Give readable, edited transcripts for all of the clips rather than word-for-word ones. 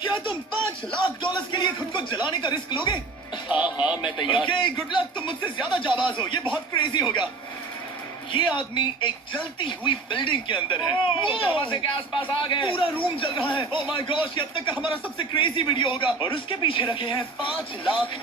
क्या तुम $5 लाख के लिए खुद को जलाने का रिस्क लोगे? हाँ मैं तैयार। Okay, good luck. तुम मुझसे ज्यादा जाबाज हो, ये बहुत क्रेजी होगा। ये आदमी एक जलती हुई बिल्डिंग के अंदर है। दरवाजे के आसपास आ गए। पूरा रूम जल रहा है। ओह माय गॉश, ये अब तक का हमारा सबसे क्रेजी वीडियो होगा। और उसके पीछे रखे हैं $5 लाख,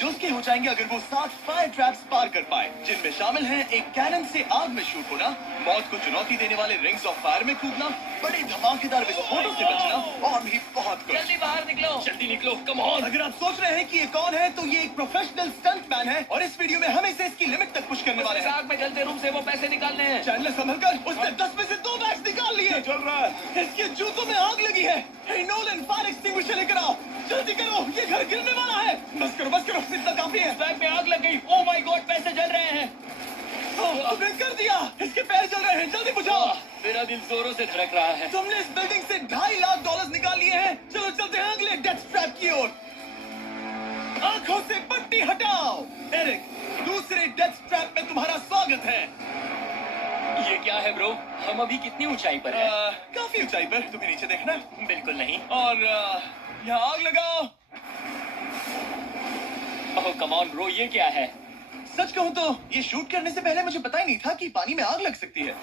जो उसके हो जाएंगे अगर वो 7 फायर ट्रैप्स पार कर पाए, जिनमें शामिल हैं एक कैनन से आग में शूट होना, मौत को चुनौती देने वाले रिंग्स ऑफ फायर में कूदना, बड़े धमाकेदार विस्फोटों से बचना और भी बहुत कुछ। जल्दी बाहर निकलो, जल्दी निकलो, कम ऑन। अगर आप सोच रहे हैं कि ये कौन है, तो ये एक प्रोफेशनल स्टंट मैन है और इस वीडियो में हम इसे इसकी लिमिट तक पुश करने वाले हैं। आग में जलते रूम से वो पैसे निकालने हैं। चैनल संभल कर, उसने 10 में से 2 बैग्स निकाल लिए। चल रहा है। इसके जूतों में आग लगी है। हे नोलन, फायर एक्सटिंग्विशर लेकर आओ, जल्दी करो, ये घर गिरने वाला है। बस करो, इतना काफी है। बैग में आग लग गई। ओह माय गॉड, पैसे जल रहे हैं। तुमने कर दिया, इसके पैर जल रहे हैं, जल्दी बुझाओ। मेरा दिल जोरों से धड़क रहा है। तुमने इस बिल्डिंग से $2.5 लाख निकाल लिए हैं। चलो चलते हैं अगले डेथ ट्रैप की ओर। आंखों से पट्टी हटाओ। एरिक, दूसरे डेथ ट्रैप में तुम्हारा स्वागत है। ये क्या है ब्रो? हम अभी कितनी ऊंचाई पर हैं? काफी ऊंचाई पर। तुम्हें नीचे देखना? बिल्कुल नहीं। और यहाँ आग लगाओ। ओह कम ऑन ब्रो, ये क्या है? सच कहूं तो ये शूट करने से पहले मुझे पता ही नहीं था कि पानी में आग लग सकती है।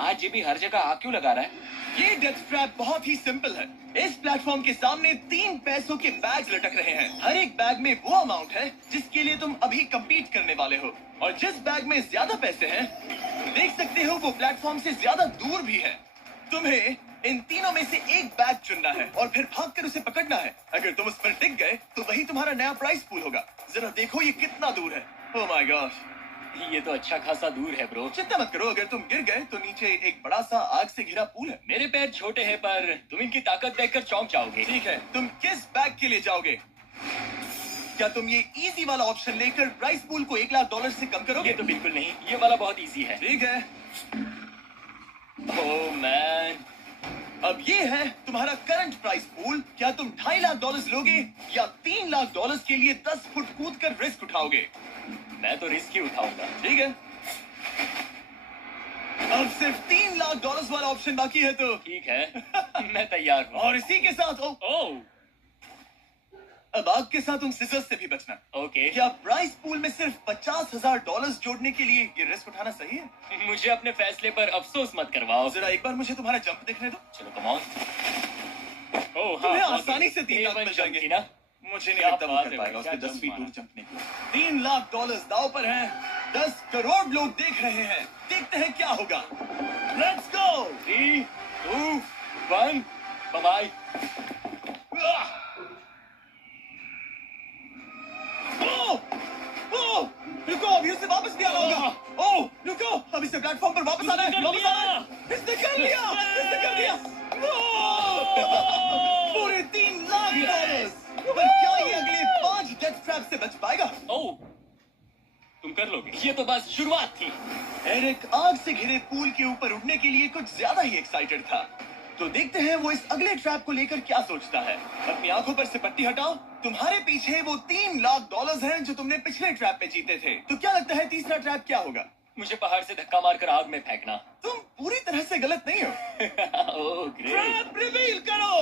आज ये भी हर जगह आग क्यों लगा रहा है? ये डेथ ट्रैप बहुत ही सिंपल है। इस प्लेटफॉर्म के सामने 3 पैसों के बैग्स लटक रहे हैं। हर एक बैग में वो अमाउंट है जिसके लिए तुम अभी compete करने वाले हो, और जिस बैग में ज्यादा पैसे हैं, देख सकते हो वो प्लेटफॉर्म से ज्यादा दूर भी है। तुम्हें इन तीनों में से एक बैग चुनना है और फिर भागकर उसे पकड़ना है। अगर तुम उस पर टिक गए तो वही तुम्हारा नया प्राइस पूल होगा। जरा देखो ये कितना दूर है। ओह माय गॉश, ये तो अच्छा खासा दूर है ब्रो। चिंता मत करो, अगर तुम गिर गए तो नीचे एक बड़ा सा आग से घिरा पूल है। मेरे पैर छोटे हैं पर तुम इनकी ताकत देखकर चौंक जाओगे। ठीक है, तुम किस बैग के लिए जाओगे? क्या तुम ये इजी वाला ऑप्शन लेकर प्राइस पूल को $1 लाख से कम करोगे? ये तो बिल्कुल नहीं, ये वाला बहुत इजी है। ठीक है, ओह मैन, अब ये है तुम्हारा करंट प्राइस पूल। क्या तुम $2.5 लाख लोगे या $3 लाख के लिए 10 फुट कूद कर रिस्क उठाओगे? मैं तो रिस्क ही उठाऊंगा। ठीक है, अब सिर्फ $3 लाख वाला ऑप्शन बाकी है तो ठीक है मैं तैयार हूँ। और इसी के साथ ओह अब आग के साथ तुम सिजर्स से भी बचना। ओके। क्या प्राइस पूल में सिर्फ $50,000 जोड़ने के लिए ये रिस्क उठाना सही है? मुझे अपने फैसले पर अफसोस मत करवाओ। जरा एक बार मुझे तुम्हारा जंप देखने दो। चलो कम ऑन। ओह तुम्हें हाँ, आसानी से 3 लाख मिल जाएंगे। थी ना? मुझे नहीं क्या लगता वो बात कर है पाएगा, भाई, उसके क्या 10 फीट जंप दूर मारा। जंपने के लिए। $3 लाख दाव पर हैं। 10 करोड़ लोग देख रहे हैं। देखते हैं क्या होगा। Let's go. 3, 2, 1, बाय। रुको, अभी उसे वापस नहीं आना होगा। ओह रुको, अब इसे प्लेटफॉर्म पर वापस आना है। वापस आना है। इसने कर लिया, इसने कर दिया। पूरे $3 लाख। पर क्या ये अगले 5 डेथ ट्रैप से बच पाएगा? ओह तुम कर लोगे। ये तो बस शुरुआत थी। एरिक आग से घिरे पूल के ऊपर उड़ने के लिए कुछ ज्यादा ही एक्साइटेड था। तो देखते हैं वो इस अगले ट्रैप को लेकर क्या सोचता है। अपनी आंखों पर से पट्टी हटाओ। तुम्हारे पीछे वो $3 लाख हैं जो तुमने पिछले ट्रैप में जीते थे। तो क्या लगता है तीसरा ट्रैप क्या होगा? मुझे पहाड़ से धक्का मारकर आग में फेंकना। तुम पूरी तरह से गलत नहीं हो। Oh great. ट्रैप रिवील करो।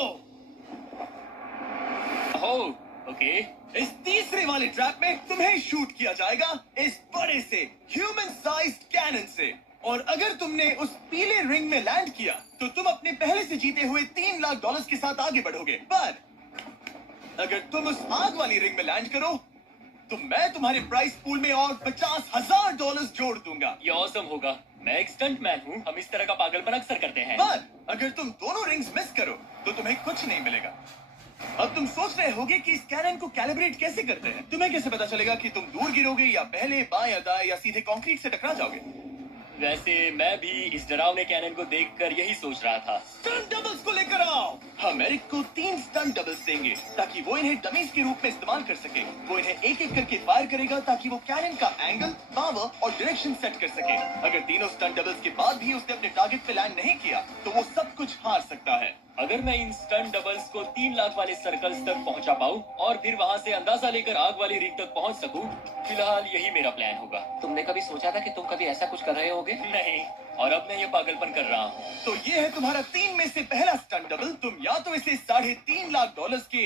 Oh okay. इस तीसरे वाले ट्रैप में तुम्हें शूट किया जाएगा इस बड़े से ह्यूमन साइज्ड कैनन से, और अगर तुमने उस पीले रिंग में लैंड किया तो तुम अपने पहले से जीते हुए $3 लाख के साथ आगे बढ़ोगे। पर अगर तुम उस आग वाली रिंग में लैंड करो तो मैं तुम्हारे प्राइस पूल में और $50,000 जोड़ दूंगा। ये ऑसम होगा। मैं एक स्टंट मैन हूँ, हम इस तरह का पागलपन अक्सर करते हैं। पर अगर तुम दोनों रिंग्स मिस करो तो तुम्हें कुछ नहीं मिलेगा। अब तुम सोच रहे होगे कि इस कैनन को कैलिब्रेट कैसे करते हैं। तुम्हें कैसे पता चलेगा कि तुम दूर गिरोगे या पहले बाएं या दाएं या सीधे कंक्रीट से टकरा जाओगे? वैसे मैं भी इस डरावने कैनन को देखकर यही सोच रहा था। स्टंट डबल्स को लेकर आओ। हम एरिक को 3 स्टंट डबल्स देंगे ताकि वो इन्हें डमीज के रूप में इस्तेमाल कर सके। वो इन्हें एक एक करके फायर करेगा ताकि वो कैनन का एंगल, पावर और डायरेक्शन सेट कर सके। अगर तीनों स्टंट डबल्स के बाद भी उसने अपने टारगेट पे लैंड नहीं किया तो वो सब कुछ हार सकता है। अगर मैं इन स्टंट डबल्स को 3 लाख वाले सर्कल्स तक पहुंचा पाऊं और फिर वहां से अंदाजा लेकर आग वाली रिंग तक पहुंच सकूं, फिलहाल यही मेरा प्लान होगा। तुमने कभी सोचा था कि तुम कभी ऐसा कुछ कर रहे होगे? नहीं, और अब मैं ये पागलपन कर रहा हूँ। तो ये है तुम्हारा 3 में से पहला स्टंट डबल। तुम या तो इसे $3.5 लाख के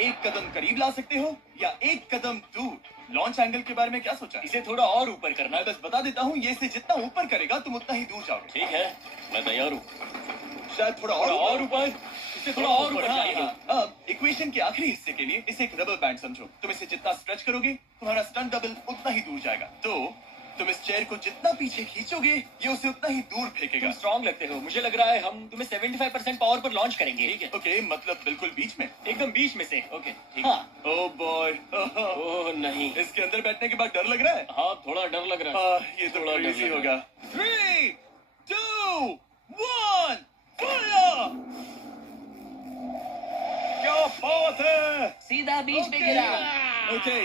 एक कदम करीब ला सकते हो या एक कदम दूर। लॉन्च एंगल के बारे में क्या सोचा? इसे थोड़ा और ऊपर करना। मैं बस बता देता हूँ, ये इसे जितना ऊपर करेगा तुम उतना ही दूर जाओगे। ठीक है, मैं तैयार हूँ। शायद थोड़ा थोड़ा और और ऊपर, इसे थोड़ा और ऊपर हाँ, चाहिए। हाँ। अब इक्वेशन के आखिरी हिस्से के लिए इसे एक रबर बैंड समझो। तुम इसे जितना स्ट्रेच करोगे तुम्हारा स्टंट डबल उतना ही दूर जाएगा। तो तुम इस चेयर को जितना पीछे खींचोगे ये उसे उतना ही दूर फेंकेगा। तुम स्ट्रॉन्ग लगते हो। मुझे लग रहा है हम तुम्हें 75% पावर पर लॉन्च करेंगे। ठीक है, ओके, मतलब बिल्कुल बीच में। एकदम बीच में से। ओके, ठीक। हाँ। ओह बॉय, ओह नहीं। इसके अंदर बैठने के बाद डर लग रहा है। हाँ, थोड़ा डर लग रहा है। ये तो थोड़ा crazy डर लग होगा। 3, 2, 1, फायर! क्या बात है! सीधा बीच में गिरा। ओके,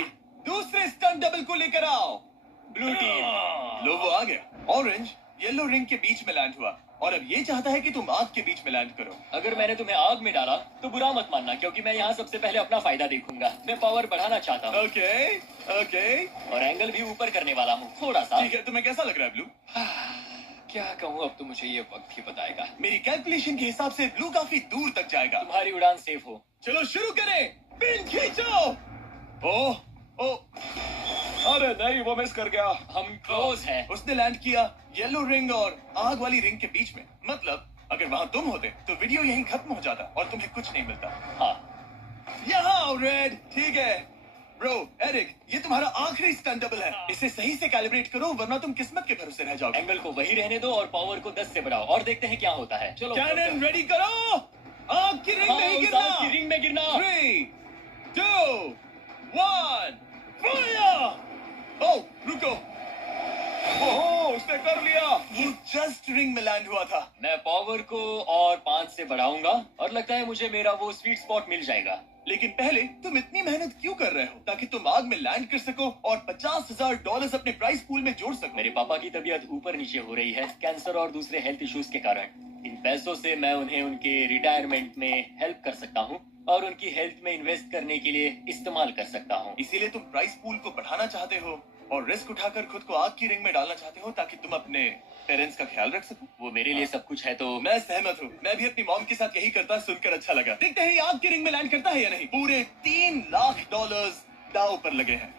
दूसरे स्टंट डबल को लेकर आओ। Blue team. लो वो आ गया। ऑरेंज येलो रिंग के बीच में लैंड हुआ और अब ये चाहता है कि तुम आग के बीच में लैंड करो। अगर मैंने तुम्हें आग में डाला तो बुरा मत मानना, क्योंकि मैं यहाँ सबसे पहले अपना फायदा देखूंगा। मैं पावर बढ़ाना चाहता हूँ ओके, ओके, और एंगल भी ऊपर करने वाला हूँ थोड़ा सा। ठीक है। तुम्हें कैसा लग रहा है ब्लू? क्या कहूँ, अब तो मुझे ये वक्त ही बताएगा। मेरी कैलकुलेशन के हिसाब से ब्लू काफी दूर तक जाएगा। तुम्हारी उड़ान सेफ हो। चलो शुरू करें। पिन खींचो। ओह, ओह, अरे नहीं, वो मिस कर गया। हम क्लोज हैं। उसने लैंड किया येलो रिंग और आग वाली रिंग के बीच में। मतलब अगर वहाँ तुम होते तो वीडियो यहीं खत्म हो जाता और तुम्हें कुछ नहीं मिलता। हाँ, यहाँ रेड। ठीक है ब्रो, एरिक, ये तुम्हारा आखिरी स्टंट डबल है। इसे सही से कैलिब्रेट करो वरना तुम किस्मत के भरोसे रह जाओगे। एंगल को वही रहने दो और पावर को 10 से बढ़ाओ और देखते हैं क्या होता है। चलो, कैनन रेडी करो। आग की रिंग में ही हाँ, गिरना। उस आग की रिंग में गिरना। 3, 2, 1, फायर! ओह, रुको। ओह, उसने कर लिया। वो जस्ट रिंग में लैंड हुआ था। मैं पावर को और 5 से बढ़ाऊंगा और लगता है मुझे मेरा वो स्वीट स्पॉट मिल जाएगा। लेकिन पहले तुम इतनी मेहनत क्यों कर रहे हो? ताकि तुम आग में लैंड कर सको और $50,000 अपने प्राइस पूल में जोड़ सको। मेरे पापा की तबीयत ऊपर नीचे हो रही है, कैंसर और दूसरे हेल्थ इश्यूज के कारण। इन पैसों से मैं उन्हें उनके रिटायरमेंट में हेल्प कर सकता हूँ और उनकी हेल्थ में इन्वेस्ट करने के लिए इस्तेमाल कर सकता हूँ। इसीलिए तुम प्राइस पूल को बढ़ाना चाहते हो और रिस्क उठाकर खुद को आग की रिंग में डालना चाहते हो ताकि तुम अपने पेरेंट्स का ख्याल रख सको। वो मेरे लिए सब कुछ है। तो मैं सहमत हूँ। मैं भी अपनी मॉम के साथ यही करता, सुनकर अच्छा लगा। देखते हैं ये आग की रिंग में लैंड करता है या नहीं। पूरे $3 लाख दांव पर लगे हैं।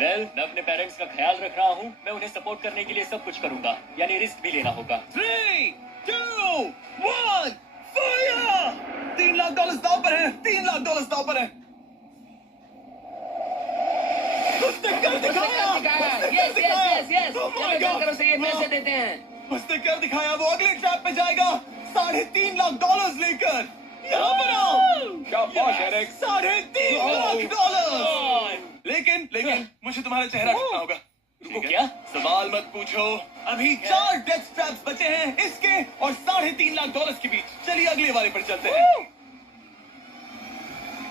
मैं अपने पेरेंट्स का ख्याल रख रहा हूँ। मैं उन्हें सपोर्ट करने के लिए सब कुछ करूंगा, यानी रिस्क भी लेना होगा। 3, 2, 1, फायर! $3 लाख दांव पर है। $3 लाख दांव पर है। उसने कर दिखाया। Yes yes yes yes. Oh my चलो God! करो से ये पैसे देते हैं। उसने कर दिखाया। वो अगले ट्रैप पे जाएगा $3.5 लाख लेकर। यहाँ पर आओ। क्या बात है, एरिक? $3.5 लाख। लेकिन मुझे तुम्हारा चेहरा ढूंढना होगा। रुको, ठीक है? क्या? सवाल मत पूछो। अभी 4 डेथ ट्रैप्स बचे हैं, इसके और $3.5 लाख के बीच। चलिए अगले वाले पर चलते हैं।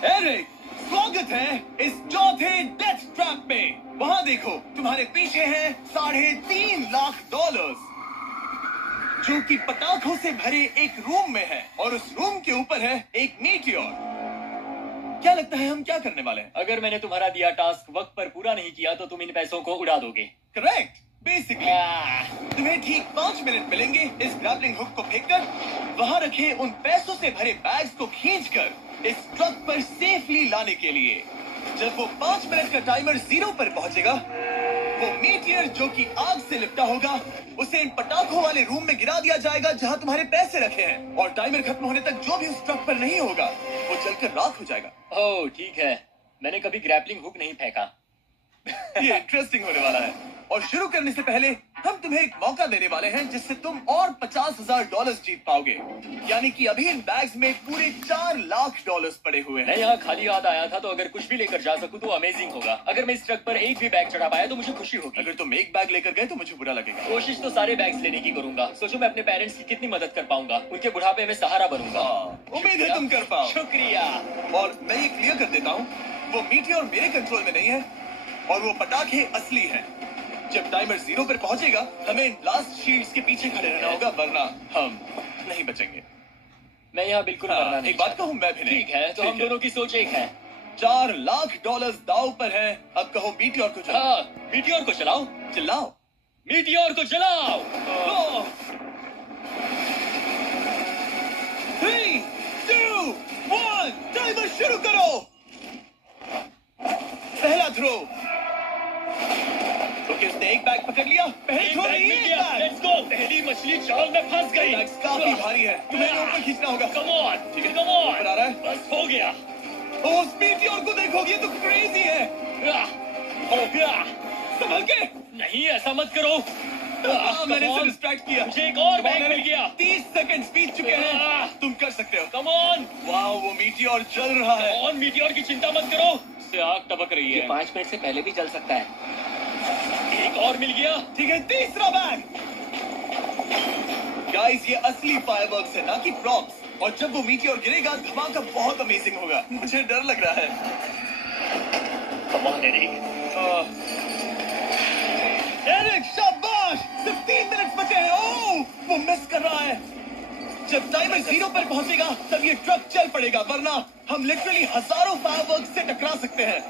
एरिक, स्वागत है इस चौथे डेथ ट्रैप में। वहाँ देखो, तुम्हारे पीछे है $3.5 लाख, जो कि पटाखों से भरे एक रूम में है और उस रूम के ऊपर है एक मीटियोर। क्या लगता है हम क्या करने वाले हैं? अगर मैंने तुम्हारा दिया टास्क वक्त पर पूरा नहीं किया तो तुम इन पैसों को उड़ा दोगे। करेक्ट। बेसिकली तुम्हें ठीक 5 मिनट मिलेंगे इस ग्रैपलिंग हुक को फेंककर वहां रखे उन पैसों से भरे बैग्स को खींचकर इस ट्रक पर सेफली लाने के लिए। जब वो 5 मिनट का टाइमर 0 पर पहुंचेगा, वो मीटियर जो कि आग से लिपटा होगा उसे इन पटाखों वाले रूम में गिरा दिया जाएगा जहां तुम्हारे पैसे रखे हैं। और टाइमर खत्म होने तक जो भी उस ट्रक पर नहीं होगा वो जलकर राख हो जाएगा। ओह ठीक है, मैंने कभी ग्रैपलिंग हुक नहीं फेंका। ये इंटरेस्टिंग होने वाला है। और शुरू करने से पहले हम तुम्हें एक मौका देने वाले हैं जिससे तुम और $50,000 जीत पाओगे। यानी कि अभी इन बैग्स में पूरे $4 लाख पड़े हुए मैं हैं। यहाँ खाली हाथ आया था, तो अगर कुछ भी लेकर जा सकूं तो अमेजिंग होगा। अगर मैं इस ट्रक पर एक भी बैग चढ़ा पाया तो मुझे खुशी होगी। अगर तुम एक बैग लेकर गए तो मुझे बुरा लगेगा। कोशिश तो सारे बैग्स लेने की करूंगा। सोचो मैं अपने पेरेंट्स की कितनी मदद कर पाऊंगा, उनके बुढ़ापे में सहारा बनूंगा। उम्मीद है तुम कर पाओ। शुक्रिया। और मैं ये क्लियर कर देता हूँ, वो मीटियोर मेरे कंट्रोल में नहीं है और वो पटाखे असली हैं। जब टाइमर 0 पर पहुंचेगा हमें लास्ट शील्ड्स के पीछे खड़े रहना होगा, वरना हम नहीं बचेंगे। मैं यहाँ बिल्कुल मरना नहीं एक बात कहूँ, मैं भी नहीं। ठीक है, तो हम दोनों की सोच एक है। $4 लाख दांव पर है। अब कहो मीटियोर को चलाओ। हाँ, मीटियोर को चलाओ, चिल्लाओ। मीटियोर को चलाओ। 3, 2, 1, टाइमर शुरू करो। पहला थ्रो। ओके, उसने एक बैग पकड़ लिया। पहले थ्रो नहीं, एक बैग। Let's go. पहली मछली जाल में फंस गई। बैग्स काफी भारी है, तुम्हें ऊपर खींचना होगा। कम ऑन, ठीक है, कम ऑन। ऊपर आ रहा है। बस हो गया। ओ, मीटियोर को देखोगे तो क्रेजी है। संभल के। नहीं, ऐसा मत करो। मैंने इसे डिस्ट्रैक्ट किया। मुझे एक और बैग मिल गया। 30 सेकंड बीत चुके हैं। तुम कर सकते हो। कम ऑन, वाह, वो मीटियोर जल रहा है। कम ऑन, मीटियोर की चिंता मत करो। इससे आग टपक रही ये है। 5 मिनट से पहले भी जल सकता है। एक और मिल गया। ठीक है, तीसरा बैग। गाइस, ये असली फायरवर्क्स है, ना कि प्रॉप्स। और जब वो मीटियोर गिरेगा, धमाका बहुत अमेजिंग होगा। मुझे डर लग रहा है। Come on Eric. एरिक, शाबाश! सिर्फ 3 मिनट बचे हैं। ओह, वो मिस कर रहा है। जब टाइमर 0 पर पहुंचेगा, तब ये ट्रक चल पड़ेगा, वरना हम लिटरली हजारों फायरवर्क्स से टकरा सकते हैं।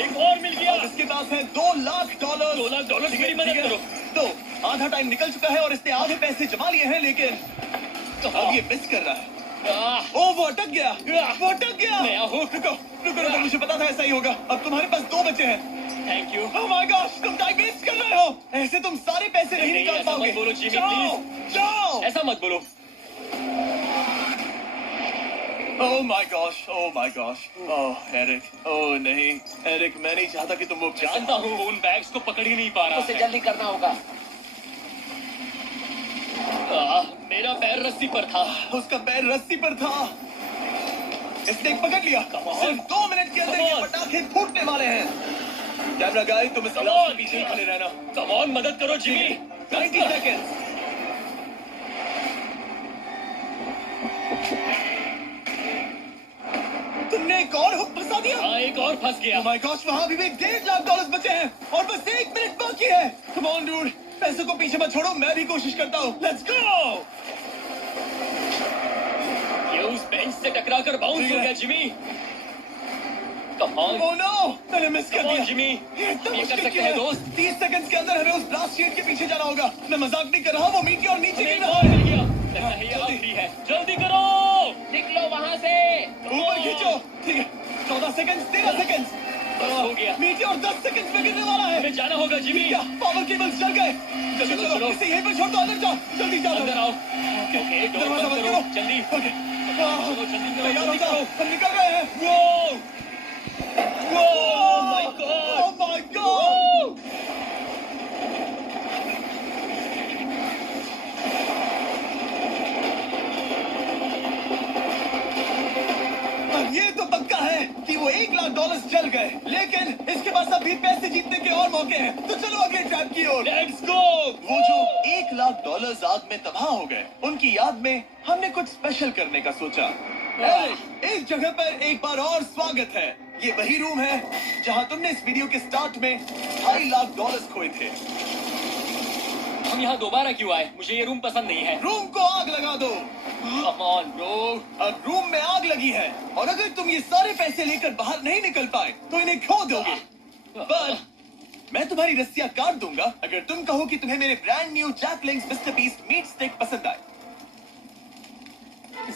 एक और मिल गया। और इसके पास है $2 लाख। $2 लाख, मेरी मदद करो। तो आधा टाइम निकल चुका है और इसने आधे पैसे जमा लिए हैं, लेकिन अब ये मिस कर रहा है। ओ, वो अटक गया। वो अटक गया। नया हुक। रुको, मुझे पता था ऐसा ही होगा। अब तुम्हारे पास 2 बचे हैं। Thank you. Oh my gosh, तुम टाइम वेस्ट कर रहे हो। ऐसे तुम सारे पैसे नहीं निकाल ऐसा पाओगे। मत बोलो, जिमी, जाओ, जाओ। ऐसा मत बोलो। Oh my gosh, oh my gosh. Oh, Eric, oh नहीं, एरिक, मैं नहीं चाहता कि तुम वो जानता हूँ, वो उन बैग्स को पकड़ ही नहीं पा रहा उसे है। जल्दी करना होगा। मेरा पैर रस्सी पर था। उसका पैर रस्सी पर था। इसने एक पकड़ लिया। सिर्फ 2 मिनट के अंदर ये पटाखे फूटने वाले हैं। कैमरा गाय, तुम इस ग्लास के पीछे ही खड़े रहना। कम ऑन, मदद करो जिमी। 90 सेकेंड्स। तुमने एक और हुक फंसा दिया। हाँ, एक और फंस गया। Oh my gosh, वहाँ अभी भी $1.5 लाख बचे हैं और बस 1 मिनट बाकी है। Come on, dude, पैसों को पीछे मत छोड़ो, मैं भी कोशिश करता हूँ। Let's go! ये उस बेंच से टकरा कर बाउंस हो गया Jimmy. Come on. Oh no, मैंने मिस कर Come on, दिया। जिमी। ये इतना ये कर मुश्किल सकते क्यों हैं है? दोस्त। 30 सेकंड्स के अंदर हमें उस ब्लास्ट शीट के पीछे जाना होगा। मैं मजाक नहीं कर रहा, वो मीटियोर नीचे गिर एक रहा और मिल है। गया। लगता है ये आखिरी है। जल्दी करो। निकलो वहाँ से। ऊपर खींचो। ठीक है, 14 सेकंड्स, 13 सेकंड्स। बस हो गया। मीटियोर 10 सेकंड्स में गिरने वाला है। हमें जाना होगा जिमी। क्या पावर केबल्स जल गए? चलो, चलो। इसे यहीं पर छोड़ दो, अंदर जाओ, जल्दी जाओ। अंदर आओ। ओके, डोर दरवाजा बंद बंद करो। करो। जल्दी। ओके, चलो, जल्दी करो, तैयार हो जल्दी जाओ, करो। हम निकल रहे हैं। वो Oh my God! Oh my God! अब ये तो पक्का है कि वो $1 लाख जल गए, लेकिन इसके पास अभी पैसे जीतने के और मौके हैं। तो चलो अगले ट्रैप की ओर। Let's go. वो जो $1 लाख आग में तबाह हो गए, उनकी याद में हमने कुछ स्पेशल करने का सोचा। इस जगह पर एक बार और स्वागत है। ये वही रूम है जहां तुमने इस वीडियो के स्टार्ट में $2.5 लाख खोए थे। हम यहाँ दोबारा क्यों आए? मुझे ये रूम पसंद नहीं है। रूम को आग लगा दो। Come on bro. अब रूम में आग लगी है और अगर तुम ये सारे पैसे लेकर बाहर नहीं निकल पाए तो इन्हें खो दोगे। पर मैं तुम्हारी रस्सियां काट दूंगा अगर तुम कहो कि तुम्हें मेरे brand new Jack Links Mister Beast meat stick पसंद आए।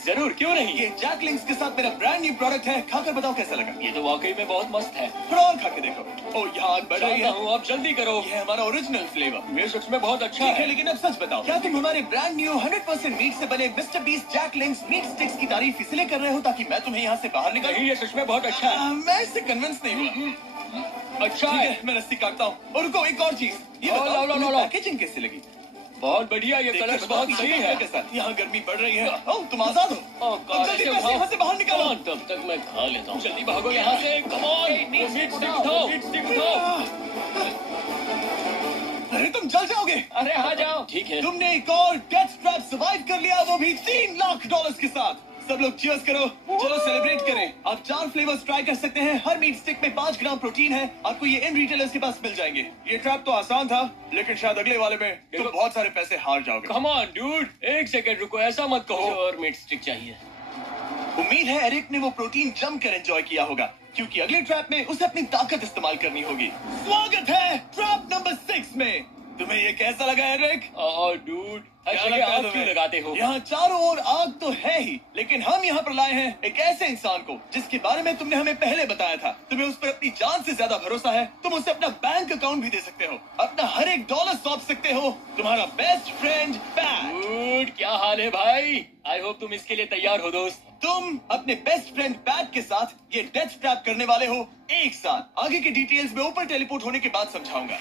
जरूर, क्यों नहीं। ये जैक लिंक्स के साथ मेरा ब्रांड न्यू प्रोडक्ट है, खाकर बताओ कैसा लगा। ये तो वाकई में बहुत मस्त है। थोड़ा और खा के देखो। ओ, यहाँ आग बढ़ रही जानता है। हूँ, अब जल्दी करो। ये है हमारा ओरिजिनल फ्लेवर। ये सच में बहुत अच्छा ठीक है, है। लेकिन अब सच बताओ, क्या तुम हमारे ब्रांड न्यू 100% मीट से बने Mister Beast Jack Links meat sticks की तारीफ इसलिए कर रहे हो ताकि मैं तुम्हें यहाँ से बाहर निकालूं? नहीं, ये सच में बहुत अच्छा है। मैं इससे कन्विंस नहीं हुआ। अच्छा ठीक है। है, मैं रस्सी काटता हूँ। और रुको, एक और चीज, ये लो, बताओ लो, लो, तुम्हें लो। पैकेजिंग कैसी लगी? बहुत बढ़िया, ये देखकर कलर्स बताओ बहुत कि सही शिपमेंट है। कैसा? यहाँ गर्मी बढ़ रही है। ओह, तुम आजाद हो। ओह अब गॉड, जल्दी ऐसे पैसे यहाँ से बाहर निकालो। तब तक मैं खा लेता हूँ। जल्दी भागो यहाँ से। Come on. मीट स्टिक उठाओ, मीट स्टिक उठाओ। अरे तुम जल जाओगे। अरे आ जाओ। ठीक है। तुमने एक और डेथ ट्रैप सर्वाइव कर लिया, वो भी $3 लाख के साथ। सब लोग चीयर्स करो, चलो सेलिब्रेट करें। आप 4 फ्लेवर्स ट्राई कर सकते हैं। हर मीट स्टिक में 5 ग्राम प्रोटीन है। आपको ये इन रिटेलर्स के पास मिल जाएंगे। ये ट्रैप तो आसान था, लेकिन शायद अगले वाले में तुम देखो- बहुत सारे पैसे हार जाओगे। कम ऑन डूड, एक सेकंड रुको, ऐसा मत कहो। और मीट स्टिक चाहिए। उम्मीद है एरिक ने वो प्रोटीन जमकर एंजॉय किया होगा, क्योंकि अगले ट्रैप में उसे अपनी ताकत इस्तेमाल करनी होगी। स्वागत है ट्रैप नंबर 6 में। तुम्हें ये कैसा लगा एरिक? डूड, क्या अच्छा लगता ये है आग तुम्हें? क्यों लगाते हो? यहाँ चारों ओर आग तो है ही, लेकिन हम यहाँ पर लाए हैं एक ऐसे इंसान को जिसके बारे में तुमने हमें पहले बताया था। तुम्हें उस पर अपनी जान से ज्यादा भरोसा है। तुम उसे अपना बैंक अकाउंट भी दे सकते हो, अपना हर एक डॉलर सौंप सकते हो। तुम्हारा बेस्ट फ्रेंड पैट। डूड, क्या हाल है भाई? आई होप तुम इसके लिए तैयार हो दोस्त। तुम अपने बेस्ट फ्रेंड पैट के साथ ये डेथ ट्रैप करने वाले हो एक साथ। आगे की डिटेल्स में ऊपर टेलीपोर्ट होने के बाद समझाऊंगा।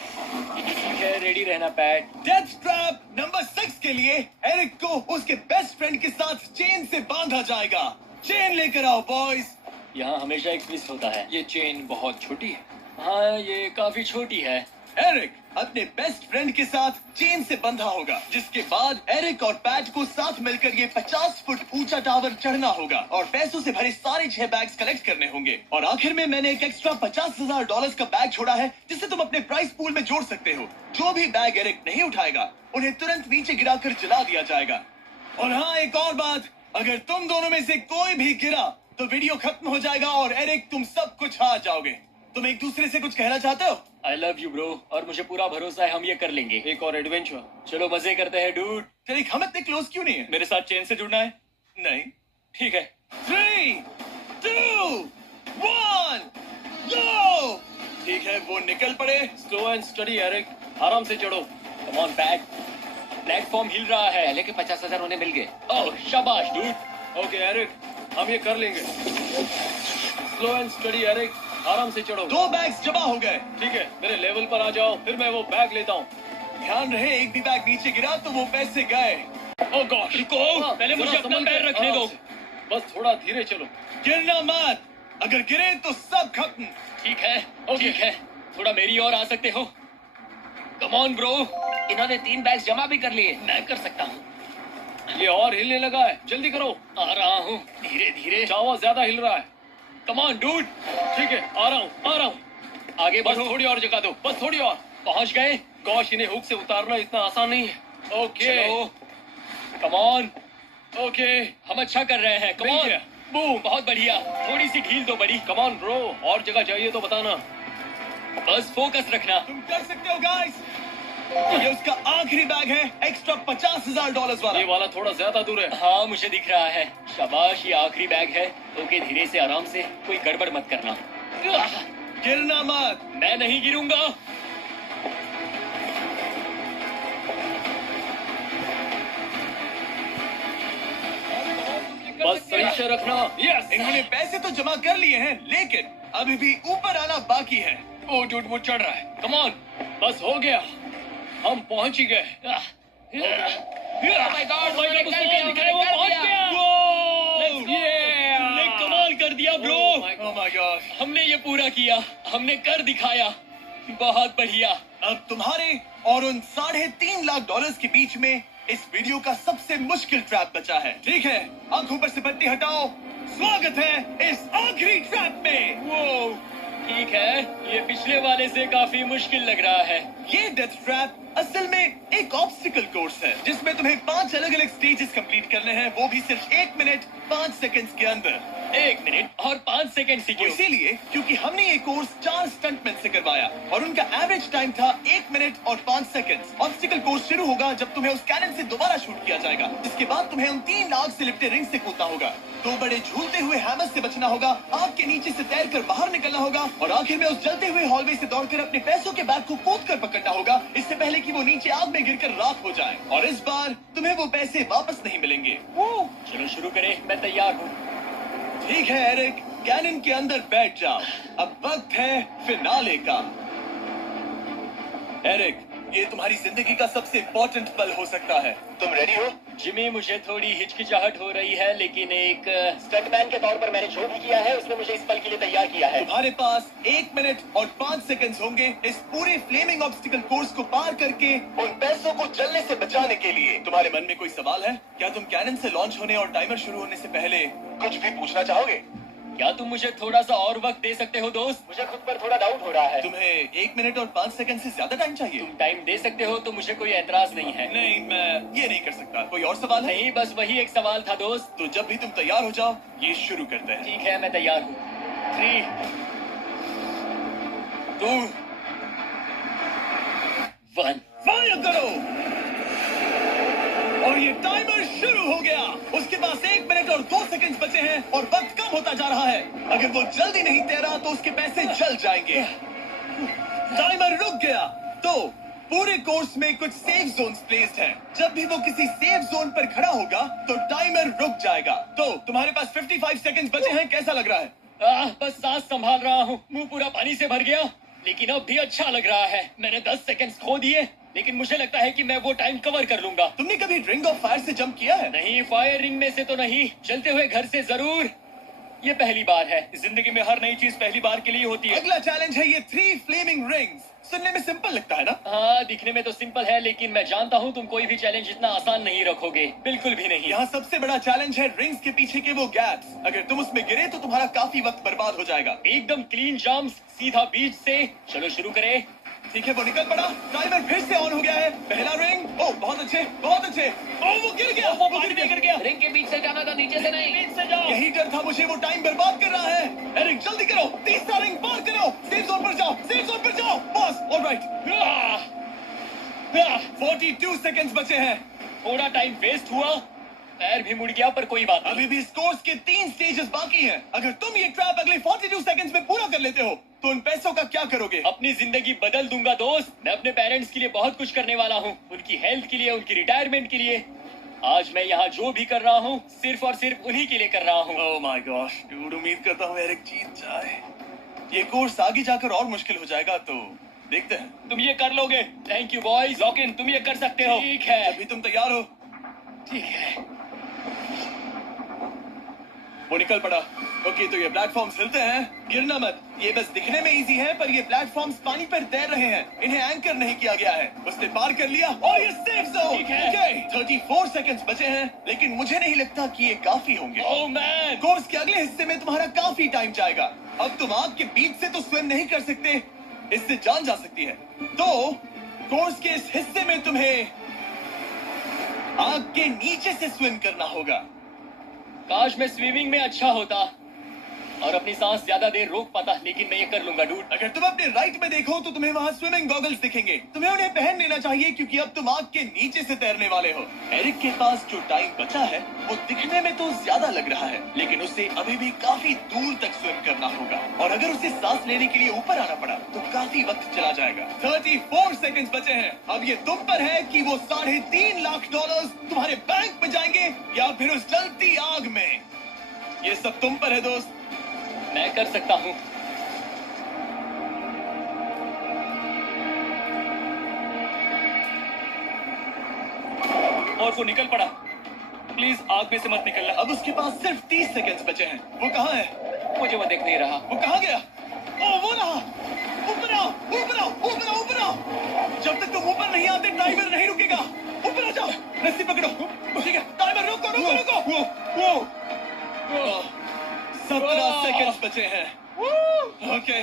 ठीक है, रेडी रहना पैट। डेथ ट्रैप नंबर 6 के लिए एरिक को उसके बेस्ट फ्रेंड के साथ चेन से बांधा जाएगा। चेन लेकर आओ बॉयज। यहाँ हमेशा एक ट्विस्ट होता है। ये चेन बहुत छोटी है। हाँ, ये काफी छोटी है। एरिक अपने बेस्ट फ्रेंड के साथ चेन से बंधा होगा, जिसके बाद एरिक और पैट को साथ मिलकर ये 50 फुट ऊंचा टावर चढ़ना होगा और पैसों से भरे सारे 6 बैग्स कलेक्ट करने होंगे। और आखिर में मैंने एक एक्स्ट्रा $50,000 का बैग छोड़ा है, जिसे तुम अपने प्राइस पूल में जोड़ सकते हो। जो भी बैग एरिक नहीं उठाएगा, उन्हें तुरंत नीचे गिराकर जला दिया जाएगा। और हाँ, एक और बात, अगर तुम दोनों में से कोई भी गिरा तो वीडियो खत्म हो जाएगा और एरिक तुम सब कुछ हार जाओगे। तुम एक दूसरे से कुछ कहना चाहते हो? आई लव यू ब्रो, और मुझे पूरा भरोसा है हम ये कर लेंगे। एक और एडवेंचर। चलो मजे करते हैं डूड। एरिक, हम इतने क्लोज क्यों नहीं है? मेरे साथ चेन से जुड़ना है? नहीं। ठीक है। 3, 2, 1, गो! ठीक है, वो निकल पड़े। स्लो एंड स्टडी एरिक, आराम से चढ़ो। कम ऑन पैट, प्लेटफॉर्म हिल रहा है। पहले के 50,000 उन्हें मिल गए। ओह शाबाश डूड। ओके एरिक, हम ये कर लेंगे। स्लो एंड स्टडी एरिक, आराम से चढ़ो। 2 बैग्स जमा हो गए। ठीक है, मेरे लेवल पर आ जाओ, फिर मैं वो बैग लेता हूँ। ध्यान रहे, एक भी बैग नीचे गिरा तो वो पैसे गए। ओह गॉड, रुको, पहले मुझे अपना पैर रखने दो। बस थोड़ा धीरे चलो। गिरना मत, अगर गिरे तो सब खत्म। ठीक है, ठीक है, थोड़ा मेरी ओर आ सकते हो? Come on bro. इन्होंने 3 बैग्स जमा भी कर लिए। मैं कर सकता हूँ। ये और हिलने लगा है, जल्दी करो। आ रहा हूँ, धीरे धीरे। चावा ज्यादा हिल रहा है। Come on dude. ठीक है, आ रहा हूँ। आगे बस बढ़ो। थोड़ी और जगह दो, बस थोड़ी और। पहुँच गए? गॉश, इन्हें हुक से उतारना इतना आसान नहीं है। ओके चलो, कम ऑन। ओके, हम अच्छा कर रहे हैं। कम मिल ऑन। गया। बूम, बहुत बढ़िया। थोड़ी सी ढील दो बड़ी। कम ऑन ब्रो, और जगह चाहिए तो बताना। बस फोकस रखना। तुम कर सकते हो गाइस। ये उसका आखिरी बैग है, एक्स्ट्रा $50,000 वाला। ये वाला थोड़ा ज्यादा दूर है। हाँ, मुझे दिख रहा है। शाबाश, ये आखिरी बैग है। ओके, धीरे से, आराम से, कोई गड़बड़ मत करना। गिरना मत। मैं नहीं गिरूंगा। बस सही से रखना। यस, इन्होंने पैसे तो जमा कर लिए हैं, लेकिन अभी भी ऊपर आना बाकी है। ओ डूड, वो चढ़ रहा है। कम ऑन, बस हो गया, हम पहुंच ही गए। Oh my God, वो पहुंच गया। हमने कमाल कर दिया ब्रो। Oh my God। हमने ये पूरा किया, हमने कर दिखाया। बहुत बढ़िया। अब तुम्हारे और उन $3.5 के बीच में इस वीडियो का सबसे मुश्किल ट्रैप बचा है। ठीक है, आंखों पर से पट्टी हटाओ। स्वागत है इस आखिरी ट्रैप में। वो ठीक है, ये पिछले वाले से काफी मुश्किल लग रहा है। ये डेथ ट्रैप असल में एक ऑब्स्टिकल कोर्स है, जिसमें तुम्हें 5 अलग अलग स्टेजेस कंप्लीट करने हैं, वो भी सिर्फ 1 मिनट 5 सेकंड्स के अंदर। 1 मिनट और 5 सेकंड से वो क्यों? इसीलिए क्योंकि हमने ये कोर्स 4 स्टंटमैन से करवाया और उनका एवरेज टाइम था 1 मिनट और 5 सेकंड्स। ऑब्स्टिकल कोर्स शुरू होगा जब तुम्हें उस कैनन से दोबारा शूट किया जाएगा। इसके बाद तुम्हें उन 3 आग से लिपटे रिंग से कूदना होगा, 2 बड़े झूलते हुए हैमर से बचना होगा, आग के नीचे से तैरकर बाहर निकलना होगा और आखिर में उस जलते हुए हॉलवे से दौड़कर अपने पैसों के बैग को कूदकर पकड़ना होगा, इससे पहले कि वो नीचे आग में गिरकर राख हो जाए। और इस बार तुम्हें वो पैसे वापस नहीं मिलेंगे। चलो शुरू करें, मैं तैयार हूँ। ठीक है एरिक, कैनन के अंदर बैठ जाओ। अब वक्त है फिनाले का। एरिक, ये तुम्हारी जिंदगी का सबसे इम्पोर्टेंट पल हो सकता है। तुम रेडी हो? जिमी, मुझे थोड़ी हिचकिचाहट हो रही है, लेकिन एक स्टंटमैन के तौर पर मैंने जो भी किया है उसने मुझे इस पल के लिए तैयार किया है। तुम्हारे पास 1 मिनट और 5 सेकंड्स होंगे इस पूरे फ्लेमिंग ऑब्स्टिकल कोर्स को पार करके उन पैसों को जलने से बचाने के लिए। तुम्हारे मन में कोई सवाल है? क्या तुम कैनन से लॉन्च होने और टाइमर शुरू होने से पहले कुछ भी पूछना चाहोगे? क्या तुम मुझे थोड़ा सा और वक्त दे सकते हो दोस्त? मुझे खुद पर थोड़ा डाउट हो रहा है। तुम्हें 1 मिनट और 5 सेकंड से ज्यादा टाइम चाहिए? तुम टाइम दे सकते हो तो मुझे कोई एतराज नहीं है। नहीं, मैं ये नहीं कर सकता। कोई और सवाल है? नहीं, बस वही एक सवाल था दोस्त। तो जब भी तुम तैयार हो जाओ, ये शुरू करते हैं। ठीक है, मैं तैयार हूँ। 3, 2, 1 फायर करो! और ये टाइमर शुरू हो गया। उसके पास 1 मिनट और 2 सेकंड बचे हैं और वक्त कम होता जा रहा है। अगर वो जल्दी नहीं तैरा तो उसके पैसे जल जाएंगे। टाइमर रुक गया। तो पूरे कोर्स में कुछ सेफ जोन्स प्लेस्ड हैं। जब भी वो किसी सेफ जोन पर खड़ा होगा तो टाइमर रुक जाएगा। तो तुम्हारे पास 55 सेकंड बचे हैं। कैसा लग रहा है? बस सांस संभाल रहा हूँ। मुंह पूरा पानी से भर गया, लेकिन अब भी अच्छा लग रहा है। मैंने 10 सेकंड्स खो दिए, लेकिन मुझे लगता है कि मैं वो टाइम कवर कर लूंगा। तुमने कभी रिंग ऑफ फायर से जंप किया है? नहीं, फायर रिंग में से तो नहीं, चलते हुए घर से जरूर। ये पहली बार है। जिंदगी में हर नई चीज पहली बार के लिए होती है। अगला चैलेंज है ये 3 फ्लेमिंग रिंग्स। सुनने में सिंपल लगता है ना? हाँ, दिखने में तो सिंपल है, लेकिन मैं जानता हूँ तुम कोई भी चैलेंज इतना आसान नहीं रखोगे। बिल्कुल भी नहीं। यहाँ सबसे बड़ा चैलेंज है रिंग्स के पीछे के वो गैप्स। अगर तुम उसमें गिरे तो तुम्हारा काफी वक्त बर्बाद हो जाएगा। एकदम क्लीन जंप्स, सीधा बीच से। चलो शुरू करें। ठीक है, वो निकल पड़ा। टाइमर फिर से ऑन हो गया है। पहला रिंग। ओ, बहुत अच्छे, बहुत अच्छे। ओ, वो गिर गया। वो पानी में गिर गया। रिंग के बीच से जाना था, नीचे से नहीं। बीच से जाओ। यही डर था मुझे, वो टाइम बर्बाद कर रहा है। एरिक जल्दी करो, तीसरा रिंग पार करो। सेफ जोन पर जाओ, सेफ जोन पर जाओ। बस, ऑलराइट। 42 सेकंड्स बचे हैं। थोड़ा टाइम वेस्ट हुआ, पैर भी मुड़ गया, पर कोई बात नहीं। अभी भी इस कोर्स के 3 स्टेजेस बाकी हैं। अगर तुम ये ट्रैप अगले 42 सेकंड्स में पूरा कर लेते हो तो उन पैसों का क्या करोगे? अपनी जिंदगी बदल दूंगा दोस्त। मैं अपने पेरेंट्स के लिए बहुत कुछ करने वाला हूँ, उनकी हेल्थ के लिए, उनकी रिटायरमेंट के लिए। आज मैं यहाँ जो भी कर रहा हूँ सिर्फ और सिर्फ उन्हीं के लिए कर रहा हूँ। ओह माय गॉश डूड, उम्मीद करता हूँ एरिक जीत जाए। ये कोर्स आगे जाकर और मुश्किल हो जाएगा, तो देखते हैं। तुम ये कर लोगे। Thank you boys. Lock in, तुम ये कर सकते हो। ठीक है, अभी तुम तैयार हो? ठीक है। वो निकल पड़ा। ओके, तो ये प्लेटफॉर्म्स हिलते हैं। गिरना मत। ये बस दिखने में इजी है, पर ये प्लेटफॉर्म्स पानी पर तैर रहे हैं। इन्हें एंकर नहीं किया गया है। उसने पार कर लिया और ये सेफ जोन। ठीक है। ओके, 34 सेकंड्स बचे हैं, लेकिन मुझे नहीं लगता कि ये काफी होंगे। ओह मैन, कोर्स के अगले हिस्से में तुम्हारा काफी टाइम जाएगा। अब तुम आग के बीच से तो स्विम नहीं कर सकते, इससे जान जा सकती है। तो कोर्स के इस हिस्से में तुम्हें आग के नीचे से स्विम करना होगा। काश मैं स्विमिंग में अच्छा होता और अपनी सांस ज्यादा देर रोक पाता, लेकिन मैं ये कर लूंगा डूड। अगर तुम अपने राइट में देखो तो तुम्हें वहाँ स्विमिंग गॉगल्स दिखेंगे। तुम्हें उन्हें पहन लेना चाहिए, क्योंकि अब तुम आग के नीचे से तैरने वाले हो। एरिक के पास जो टाइम बचा है वो दिखने में तो ज्यादा लग रहा है, लेकिन उसे अभी भी काफी दूर तक स्विम करना होगा। और अगर उसे सांस लेने के लिए ऊपर आना पड़ा तो काफी वक्त चला जाएगा। 34 सेकंड्स बचे हैं। अब ये तुम पर है कि वो $3.5 लाख तुम्हारे बैंक में जाएंगे या फिर उस जलती आग में। ये सब तुम पर है दोस्त। मैं कर सकता हूँ। और वो निकल पड़ा। प्लीज आग में से मत निकलना। अब उसके पास सिर्फ 30 सेकंड्स बचे हैं। वो कहाँ है? मुझे वो देख नहीं रहा। वो कहाँ गया? ओ, वो रहा। ऊपर आओ, ऊपर आओ, ऊपर आओ, ऊपर आओ। जब तक तुम ऊपर नहीं आते टाइमर नहीं रुकेगा। ऊपर आ जाओ, रस्सी पकड़ो। ठीक है, टाइमर रुको, रुको, रुको। 17 सेकंड्स बचे हैं। ओके,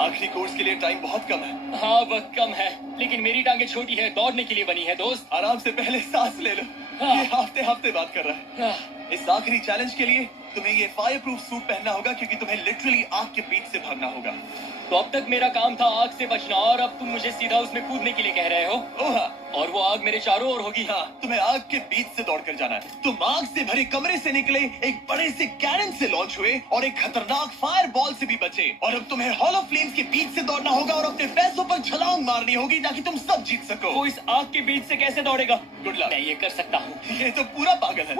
आखिरी कोर्स के लिए टाइम बहुत कम है। हाँ, वक्त कम है, लेकिन मेरी टांगे छोटी है, दौड़ने के लिए बनी है दोस्त। आराम से पहले सांस ले लो। ये हफ्ते हफ्ते बात कर रहा है। इस आखिरी चैलेंज के लिए तुम्हें ये फायर प्रूफ सूट पहनना होगा, क्योंकि तुम्हें लिटरली आग के बीच से भागना होगा। तो अब तक मेरा काम था आग से बचना, और अब तुम मुझे सीधा उसमें कूदने के लिए कह रहे हो। ओह हाँ, और वो आग मेरे चारों ओर होगी। हाँ, तुम्हें आग के बीच से दौड़कर जाना है। तुम आग से भरे कमरे से निकले, एक बड़े से कैनन से लॉन्च हुए और एक खतरनाक फायर बॉल से भी बचे। और अब तुम्हें हॉलो फ्लेम्स के बीच से दौड़ना होगा और अपने पैसों पर छलांग मारनी होगी ताकि तुम सब जीत सको। वो इस आग के बीच से कैसे दौड़ेगा? Good luck. मैं ये कर सकता हूँ। ये तो पूरा पागल है।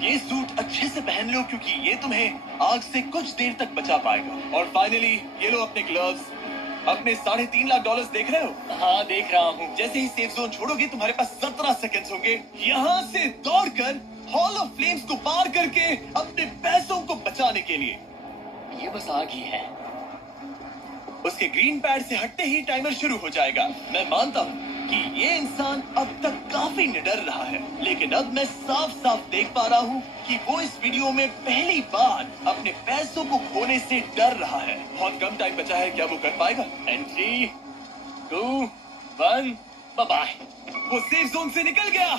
ये सूट अच्छे से पहन लो, क्योंकि ये तुम्हें आग से कुछ देर तक बचा पाएगा। और फाइनली ये लो अपने ग्लव्स। अपने $3.5 लाख देख रहे हो? हाँ, देख रहा हूँ। जैसे ही सेफ जोन छोड़ोगे तुम्हारे पास 17 सेकंड्स होंगे यहाँ से दौड़कर हॉल ऑफ फ्लेम्स को पार करके अपने पैसों को बचाने के लिए। ये बस आग ही है। उसके ग्रीन पैड से हटते ही टाइमर शुरू हो जाएगा। मैं मानता हूँ कि ये इंसान अब तक काफी निडर रहा है, लेकिन अब मैं साफ साफ देख पा रहा हूँ कि वो इस वीडियो में पहली बार अपने पैसों को खोने से डर रहा है। बहुत कम टाइम बचा है, क्या वो कर पाएगा? And 3, 2, 1, bye. वो सेफ जोन से निकल गया।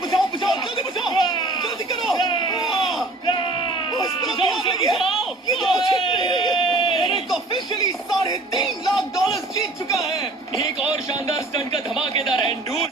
बुझाओ बुझाओ, जल्दी बुझाओ, जल्दी करो। एरिक ऑफिशियली $3.5 लाख जीत चुका है।